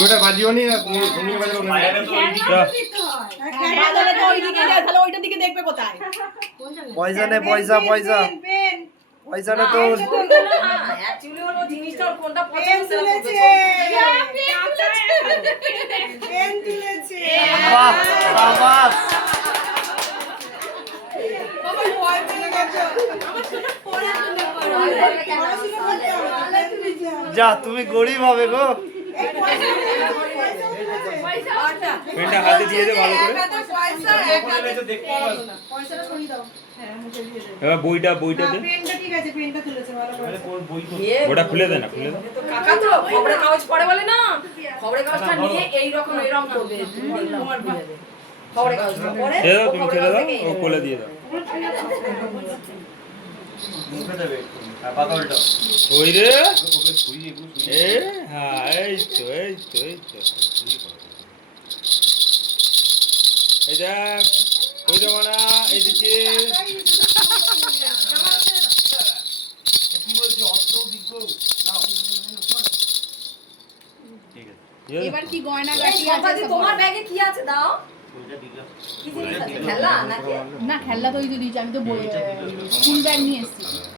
ওটা বাজিও নি না ঘুমিয়ে বাজালো না বাজারে তো ওইদিকে যায় তাহলে ওইটার দিকে দেখবে কোথায় পয়সা নে পয়সা পয়সা পয়সাটা তো অ্যাকচুয়ালি হলো জিনিসটা কোনটা পছন্দ পেন তুলেছে বাহ শাবাশ বাবা ভয় পেয়ে গেছো আমার ছোট পড়াশোনা করো যা তুমি গরিব হবে গো পেনটা হাতে দিয়ে দে ভালো করে পয়সাটা সরিয়ে দাও এবার বইটা দে পেনটা ঠিক আছে পেনটা তুলেছে ভালো করে ওটা খুলে দে না খুলে দে কাকা তো খবরের কাগজ পড়ে বলে না খবরের কাগজটা নিয়ে এইরকম করবে তোমার ভাই খবরের কাগজটা পড়ে দে দাও তুমি ছেড়ে দাও ও কোলে দিয়ে দাও মুখে দেবে পাতালটা ওই রে ওকে শুইয়ে এ হ্যাঁ এই তো এই দেখ ওই যাবো না এইদিকে কি বলছি অস্ত্র দিগো নাও ঠিক আছে এবার কি গয়না গাটি আছে আছে তোমার ব্যাগে কি আছে দাও ওইটা দিগা কি জিনিস আছে খেলা নাকি না খেলনা তো ওই যে দিয়েছি আমি তো স্কুল ব্যাগ নিয়ে এসেছি